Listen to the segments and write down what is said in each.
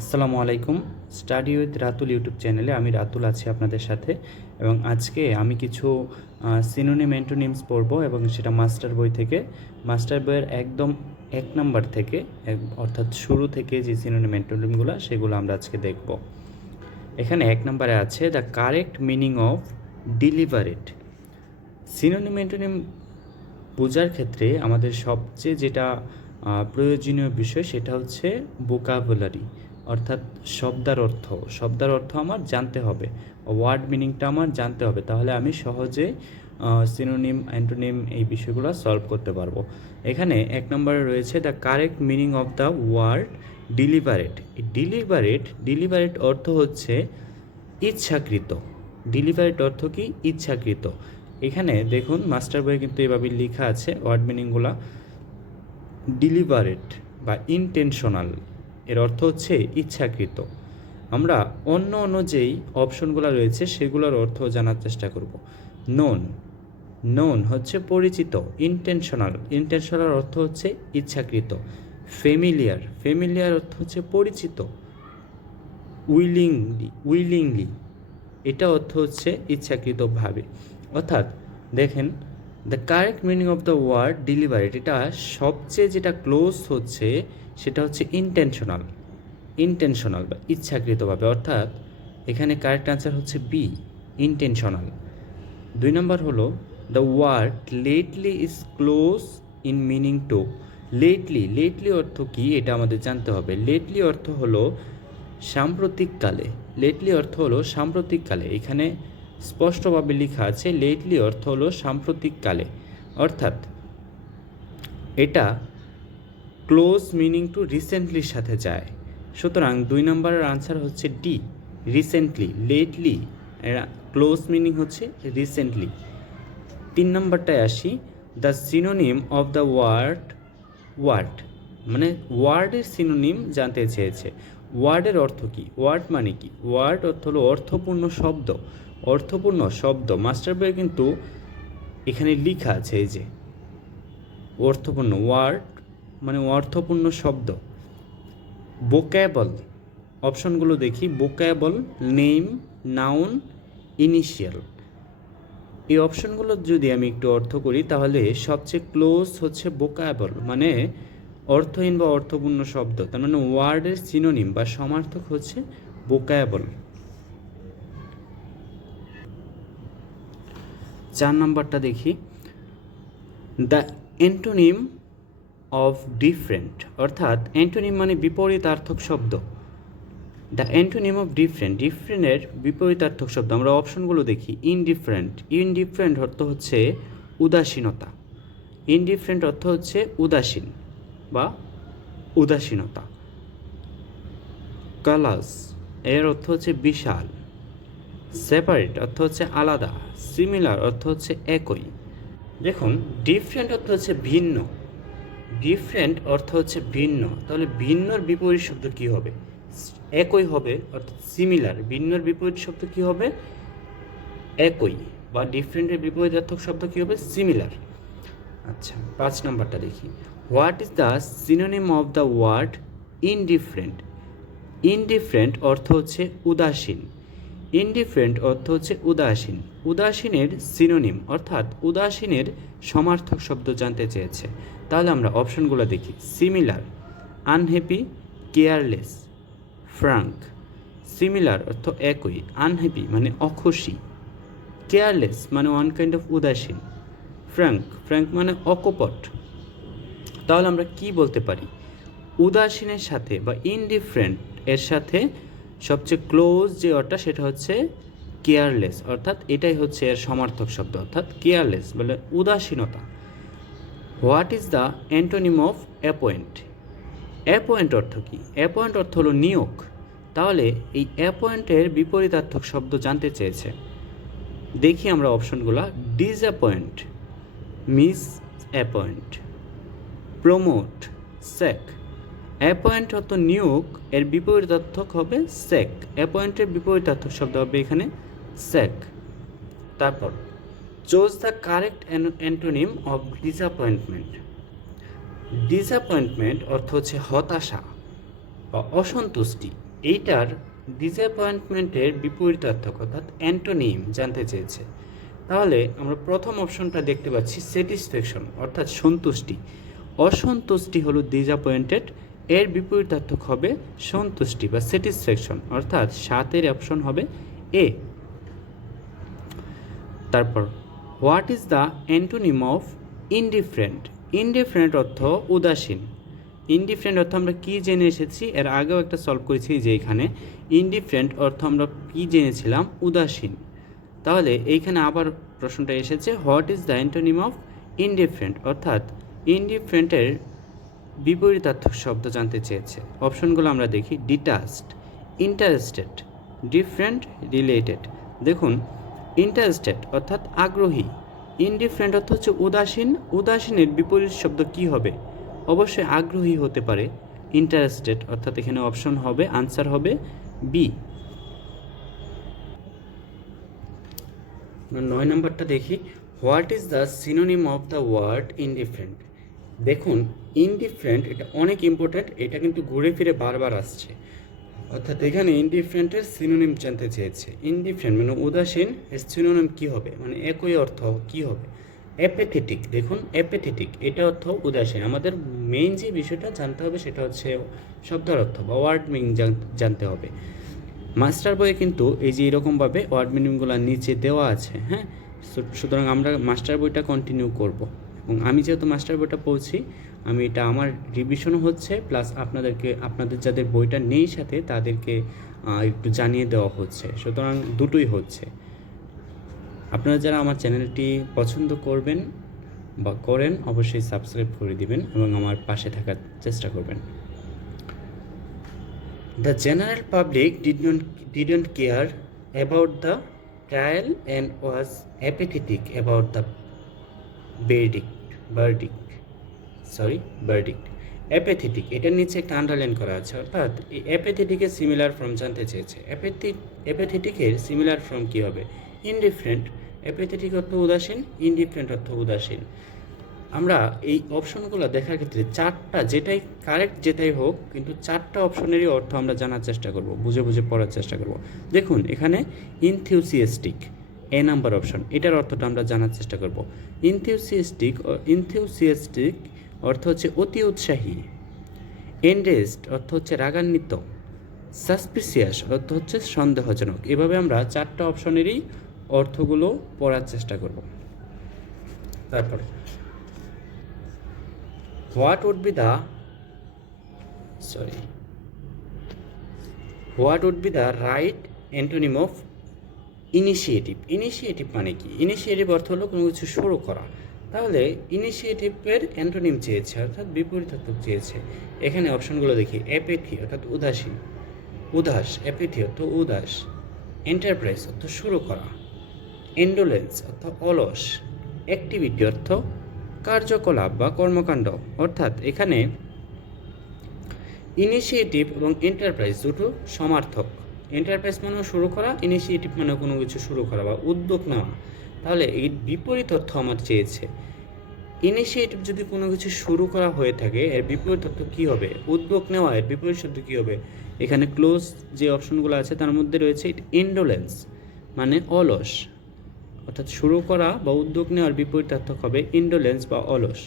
আসসালামু আলাইকুম। Study with Ratul YouTube চ্যানেলে আমি রাতুল আছি আপনাদের সাথে এবং আজকে আমি কিছু সিনোনিম অ্যান্টোনিমস পড়ব এবং সেটা মাস্টার বই থেকে। মাস্টার বইয়ের একদম এক নাম্বার থেকে অর্থাৎ শুরু থেকে যে সিনোনিম অ্যান্টোনিমগুলো সেগুলো আমরা আজকে দেখব। এখানে এক নম্বরে আছে the correct meaning of deliberate synonym antonym বোঝার ক্ষেত্রে আমাদের সবচেয়ে যেটা প্রয়োজনীয় বিষয় সেটা হচ্ছে বোকাবুলারি অর্থাৎ শব্দার অর্থ। শব্দার অর্থ আমার জানতে হবে। ওয়ার্ড মিনিংটা আমার জানতে হবে। তাহলে আমি সহজে সিনোনিম অ্যান্টোনিম এই বিষয়গুলো সলভ করতে পারব। এখানে এক নম্বরে রয়েছে the correct meaning of the word deliberate deliberate deliberate অর্থ হচ্ছে ইচ্ছাকৃত। ডিলিভারেট অর্থ কি? ইচ্ছাকৃত। এখানে দেখুন, মাস্টার বইয়ে কিন্তু এভাবে লেখা আছে ওয়ার্ড মিনিংগুলো ডিলিভারেট বা ইনটেনশনাল এর অর্থ হচ্ছে ইচ্ছাকৃত। আমরা অন্য অন্য যেই অপশনগুলো রয়েছে সেগুলোর অর্থ জানার চেষ্টা করব। নোন নোন হচ্ছে পরিচিত ইন্টেনশনাল ইনটেনশনাল অর্থ হচ্ছে ইচ্ছাকৃত। ফেমিলিয়ার ফেমিলিয়ার অর্থ হচ্ছে পরিচিত। উইলিংলি উইলিংলি এটা অর্থ হচ্ছে ইচ্ছাকৃতভাবে। অর্থাৎ দেখেন the correct meaning of the word deliberate এটা সবচেয়ে যেটা ক্লোজ হচ্ছে, সেটা হচ্ছে ইন্টেনশনাল ইন্টেনশনাল বা ইচ্ছাকৃতভাবে। অর্থাৎ এখানে কারেক্ট আনসার হচ্ছে বি ইন্টেনশনাল দুই নম্বর হলো the word lately is close in meaning to lately lately অর্থ কি? এটা আমাদের জানতে হবে। লেটলি অর্থ হলো সাম্প্রতিককালে। লেটলি অর্থ হলো সাম্প্রতিককালে। এখানে স্পষ্টভাবে লেখা আছে লেটলি অর্থ হলো সাম্প্রতিককালে অর্থাৎ এটা ক্লোজ মিনিং টু রিসেন্টলির সাথে যায়। সুতরাং দুই নম্বরের আনসার হচ্ছে D recently. Lately close meaning হচ্ছে রিসেন্টলি। তিন নম্বরটায় আসি, the synonym of the word word. মানে ওয়ার্ডের সিনোনিম জানতে চেয়েছে। ওয়ার্ডের অর্থ কী? ওয়ার্ড মানে কি? ওয়ার্ড অর্থ হলো অর্থপূর্ণ শব্দ। অর্থপূর্ণ শব্দ মাস্টার বইয়ে কিন্তু এখানে লেখা আছে এই যে, অর্থপূর্ণ ওয়ার্ড মানে অর্থপূর্ণ শব্দ। বোক্যাবল অপশনগুলো দেখি বোক্যাবল নেম, নাউন, ইনিশিয়াল। এই অপশনগুলো যদি আমি একটু অর্থ করি, তাহলে সবচেয়ে ক্লোজ হচ্ছে বোকাবল মানে অর্থহীন বা অর্থপূর্ণ শব্দ। তার মানে ওয়ার্ডের সিনোনিম বা সমার্থক হচ্ছে বোকাবল চার নম্বরটা দেখি। দ্য অ্যান্টোনিম অফ ডিফারেন্ট অর্থাৎ অ্যান্টোনিম মানে বিপরীতার্থক শব্দ। দ্য অ্যান্টোনিম অফ ডিফারেন্ট ডিফারেন্টের বিপরীতার্থক শব্দ। আমরা অপশনগুলো দেখি। ইনডিফারেন্ট ইনডিফারেন্ট অর্থ হচ্ছে উদাসীনতা। ইনডিফারেন্ট অর্থ হচ্ছে উদাসীন বা উদাসীনতা। কালাস এর অর্থ হচ্ছে বিশাল। সেপারেট অর্থ হচ্ছে আলাদা। সিমিলার অর্থ হচ্ছে একই। দেখুন ডিফারেন্ট অর্থ হচ্ছে ভিন্ন। ডিফারেন্ট অর্থ হচ্ছে ভিন্ন। তাহলে ভিন্নর বিপরীত শব্দ কি হবে? একই হবে, অর্থাৎ সিমিলার ভিন্নর বিপরীত শব্দ কি হবে? একই। বা ডিফারেন্টের বিপরীতার্থক শব্দ কি হবে? সিমিলার আচ্ছা পাঁচ নাম্বারটা দেখি। What is the synonym of the word indifferent indifferent অর্থ হচ্ছে উদাসীন। ইনডিফারেন্ট অর্থ হচ্ছে উদাসীন। উদাসীনের সিনোনিম অর্থাৎ উদাসীনের সমার্থক শব্দ জানতে চেয়েছে। তাহলে আমরা অপশনগুলো দেখি। Similar, unhappy, careless, frank. Similar অর্থ একই, আনহ্যাপি মানে অখুশি। কেয়ারলেস মানে ওয়ান কাইন্ড অফ উদাসীন। ফ্র্যাঙ্ক ফ্র্যাঙ্ক মানে অকপট। তাহলে আমরা কি বলতে পারি? উদাসীনের সাথে বা ইনডিফারেন্ট এর সাথে সবচেয়ে ক্লোজ যে ওয়ার্ডটা সেটা হচ্ছে কেয়ারলেস অর্থাৎ এটাই হচ্ছে এর সমার্থক শব্দ, অর্থাৎ কেয়ারলেস বলে উদাসীনতা। What is the antonym of appoint appoint অর্থ কী? অ্যাপয়েন্ট অর্থ হলো নিয়োগ। তাহলে এই অ্যাপয়েন্টের বিপরীতার্থক শব্দ জানতে চেয়েছে। দেখি আমরা অপশনগুলো। Disappoint miss appoint promote sack appoint অর্থ নিয়োগ, এর বিপরীতার্থক হবে সেক অ্যাপয়েন্টের বিপরীতার্থক শব্দ হবে এখানে সেক তারপর choose the correct antonym of disappointment disappointment অর্থ হচ্ছে হতাশা বা অসন্তুষ্টি। এইটার ডিসঅ্যাপয়েন্টমেন্টের বিপরীতার্থক অর্থাৎ অ্যান্টোনিম জানতে চেয়েছে। তাহলে আমরা প্রথম অপশনটা দেখতে পাচ্ছি স্যাটিসফ্যাকশন অর্থাৎ সন্তুষ্টি। অসন্তুষ্টি হলো ডিসঅ্যাপয়েন্টেড এর বিপরীতার্থক হবে সন্তুষ্টি বা স্যাটিসফ্যাকশন অর্থাৎ সাতের অপশন হবে এ তারপর what is the antonym of indifferent indifferent অর্থ উদাসীন। ইনডিফারেন্ট অর্থ আমরা কী জেনে এসেছি? এর আগেও একটা সলভ করেছি যে এখানে ইনডিফারেন্ট অর্থ আমরা কী জেনেছিলাম? উদাসীন। তাহলে এইখানে আবার প্রশ্নটা এসেছে what is the antonym of indifferent অর্থাৎ ইনডিফারেন্টের বিপরীতার্থক শব্দ জানতে চেয়েছে। অপশনগুলো আমরা দেখি ডিটাচড ইন্টারেস্টেড ডিফারেন্ট রিলেটেড দেখুন ইন্টারেস্টেড অর্থাৎ আগ্রহী। ইনডিফারেন্ট অর্থ হচ্ছে উদাসীন। উদাসীনের বিপরীত শব্দ কি হবে? অবশ্যই আগ্রহী হতে পারে। ইন্টারেস্টেড অর্থাৎ এখানে অপশন হবে আনসার হবে বি নয় নম্বরটা দেখি। What is the synonym of the word indifferent দেখুন ইনডিফারেন্ট এটা অনেক ইম্পর্ট্যান্ট এটা কিন্তু ঘুরে ফিরে বারবার আসছে। অর্থাৎ এখানে ইনডিফারেন্টের সিনোনিম জানতে চেয়েছে। ইনডিফারেন্ট মানে উদাসীন, এর সিনোনিম কী হবে? মানে একই অর্থ কী হবে? অ্যাপেথেটিক দেখুন অ্যাপেথেটিক এটা অর্থ উদাসীন। আমাদের মেইন যে বিষয়টা জানতে হবে সেটা হচ্ছে শব্দের অর্থ বা ওয়ার্ড মিনিং জানতে হবে। মাস্টার বইয়ে কিন্তু এই যে এরকমভাবে ওয়ার্ড মিনিংগুলো নিচে দেওয়া আছে হ্যাঁ? সুতরাং আমরা মাস্টার বইটা কন্টিনিউ করব। এবং আমি যেহেতু মাস্টার বইটা পড়ছি আমি এটা আমার রিভিশনও হচ্ছে প্লাস আপনাদেরকে আপনাদের যাদের বইটা নেই সাথে তাদেরকে একটু জানিয়ে দেওয়া হচ্ছে। সুতরাং দুটোই হচ্ছে। আপনারা যারা আমার চ্যানেলটি পছন্দ করবেন বা করেন অবশ্যই সাবস্ক্রাইব করে দিবেন এবং আমার পাশে থাকার চেষ্টা করবেন। The general public did not, care care the trial and was was about about the verdict sorry verdict apathetic এটার নিচে একটা আন্ডারলাইন করা আছে, অর্থাৎ এই অ্যাপেথেটিকের সিমিলার ফর্ম জানতে চেয়েছে। অ্যাপেথিক অ্যাপেথেটিকের সিমিলার ফর্ম কী হবে? ইনডিফারেন্ট অ্যাপেথেটিক অর্থ উদাসীন ইনডিফারেন্ট অর্থ উদাসীন। আমরা এই অপশনগুলো দেখার ক্ষেত্রে চারটা যেটাই কারেক্ট যেটাই হোক, কিন্তু চারটা অপশনেরই অর্থ আমরা জানার চেষ্টা করব, বুঝে বুঝে পড়ার চেষ্টা করব। দেখুন, এখানে ইনথিউসিয়াস্টিক এ নাম্বার অপশন এটার অর্থটা আমরা জানার চেষ্টা করব। ইনথিউসিয়াস্টিক ইনথিউসিয়াস্টিক অর্থ হচ্ছে অতি উৎসাহী। এন্ডেস্ট অর্থ হচ্ছে রাগান্বিত। সাসপিসিয়াস অর্থ হচ্ছে সন্দেহজনক। এভাবে আমরা চারটা অপশনেরই অর্থগুলো পড়ার চেষ্টা করব। তারপর, what would be the, sorry, what would be the right antonym of initiative initiative মানে কি? ইনিশিয়েটিভ অর্থ হলো কোনো কিছু শুরু করা। তাহলে ইনিশিয়েটিভের অ্যান্টোনিম চেয়েছে, অর্থাৎ বিপরীতাত্মক চেয়েছে। এখানে অপশনগুলো দেখি অ্যাপেথি অর্থাৎ উদাসীন। উদাস অ্যাপেথি অর্থ উদাস। এন্টারপ্রাইজ অর্থ শুরু করা। এন্ডোলেন্স অর্থ অলস। অ্যাক্টিভিটি অর্থ কার্যকলাপ বা কর্মকাণ্ড। অর্থাৎ এখানে ইনিশিয়েটিভ এবং এন্টারপ্রাইজ দুটো সমার্থক। এন্টারপ্রাইজ মানেও শুরু করা ইনিশিয়েটিভ মানে কোনো কিছু শুরু করা বা উদ্যোগ নেওয়া তাহলে এই বিপরীত অর্থ আমার চেয়েছে। ইনিশিয়েটিভ যদি কোনো কিছু শুরু করা হয়ে থাকে, এর বিপরীত অর্থ কী হবে? উদ্যোগ নেওয়া, এর বিপরীত শব্দ কী হবে? এখানে ক্লোজ যে অপশনগুলো আছে, তার মধ্যে রয়েছে ইন্ডোলেন্স মানে অলস। অর্থাৎ শুরু করা বা উদ্যোগ নেওয়ার বিপরীতার্থক হবে ইন্ডোলেন্স বা অলস।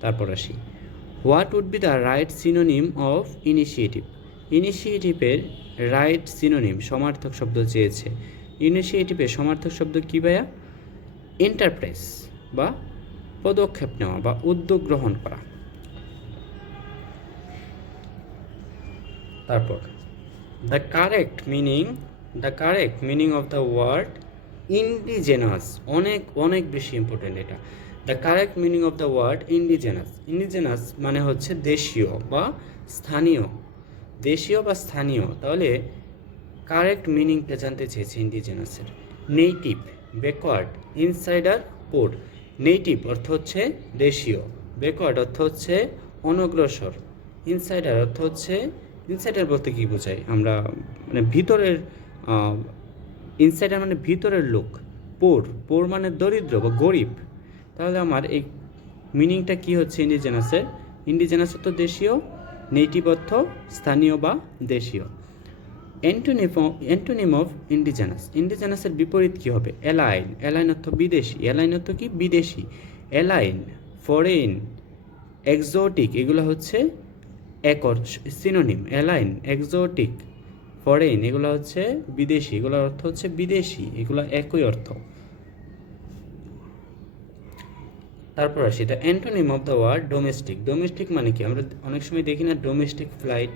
তারপর আসি। What would be the right synonym of initiative ইনিশিয়েটিভের right synonym, সমার্থক শব্দ চেয়েছে। ইনিশিয়েটিভের সমার্থক শব্দ কী ভাইয়া? এন্টারপ্রাইজ বা পদক্ষেপ নেওয়া বা উদ্যোগ গ্রহণ করা। তারপর the correct meaning the correct meaning of the word indigenous অনেক অনেক বেশি ইম্পর্টেন্ট এটা। The correct meaning of the word indigenous indigenous মানে হচ্ছে দেশীয় বা স্থানীয়। দেশীয় বা স্থানীয়, তাহলে কারেক্ট মিনিংটা জানতে চেয়েছি ইন্ডিজেনাসের native backward insider port native অর্থ হচ্ছে দেশীয় ব্যাকওয়ার্ড অর্থ হচ্ছে অনগ্রসর। ইনসাইডার অর্থ হচ্ছে ইনসাইডার বলতে কী বোঝায়? আমরা মানে ভিতরের ইনসাইডার মানে ভিতরের লোক। পোর পোর মানে দরিদ্র বা গরিব। তাহলে আমার এই মিনিংটা কি হচ্ছে ইন্ডিজেনাসের ইন্ডিজেনাস তো দেশীয় নেটিভ স্থানীয় বা দেশীয়। অ্যান্টোনিম অ্যান্টোনিম অফ ইন্ডিজেনাস ইন্ডিজেনাসের বিপরীত কী হবে? অ্যালাইন অ্যালাইন অর্থ বিদেশি। অ্যালাইন অর্থ কি? বিদেশি। অ্যালাইন ফরেন এক্সোটিক এগুলো হচ্ছে একর সিনোনিম অ্যালাইন এক্সোটিক ফরেন এগুলো হচ্ছে বিদেশি। এগুলোর অর্থ হচ্ছে বিদেশি। এগুলো একই অর্থ। তারপর আসি the antonym of the word domestic domestic মানে কি? আমরা অনেক সময় দেখি না ডোমেস্টিক ফ্লাইট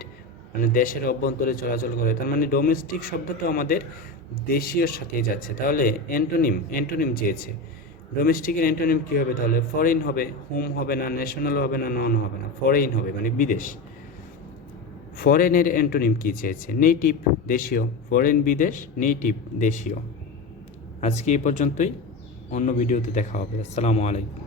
মানে দেশের অভ্যন্তরে চলাচল করে। তার মানে ডোমেস্টিক শব্দটা আমাদের দেশীয় সাথেই যাচ্ছে। তাহলে অ্যান্টোনিম অ্যান্টোনিম চেয়েছে। ডোমেস্টিকের অ্যান্টোনিম কী হবে? তাহলে ফরেন হবে হোম হবে না ন্যাশনাল হবে না নন হবে না। ফরেন হবে মানে বিদেশ। ফরেনের অ্যান্টোনিম কী চেয়েছে? নেটিভ দেশীয়। ফরেন বিদেশ নেটিভ দেশীয়। আজকে এই পর্যন্তই। অন্য ভিডিওতে দেখা হবে। আসসালামু আলাইকুম।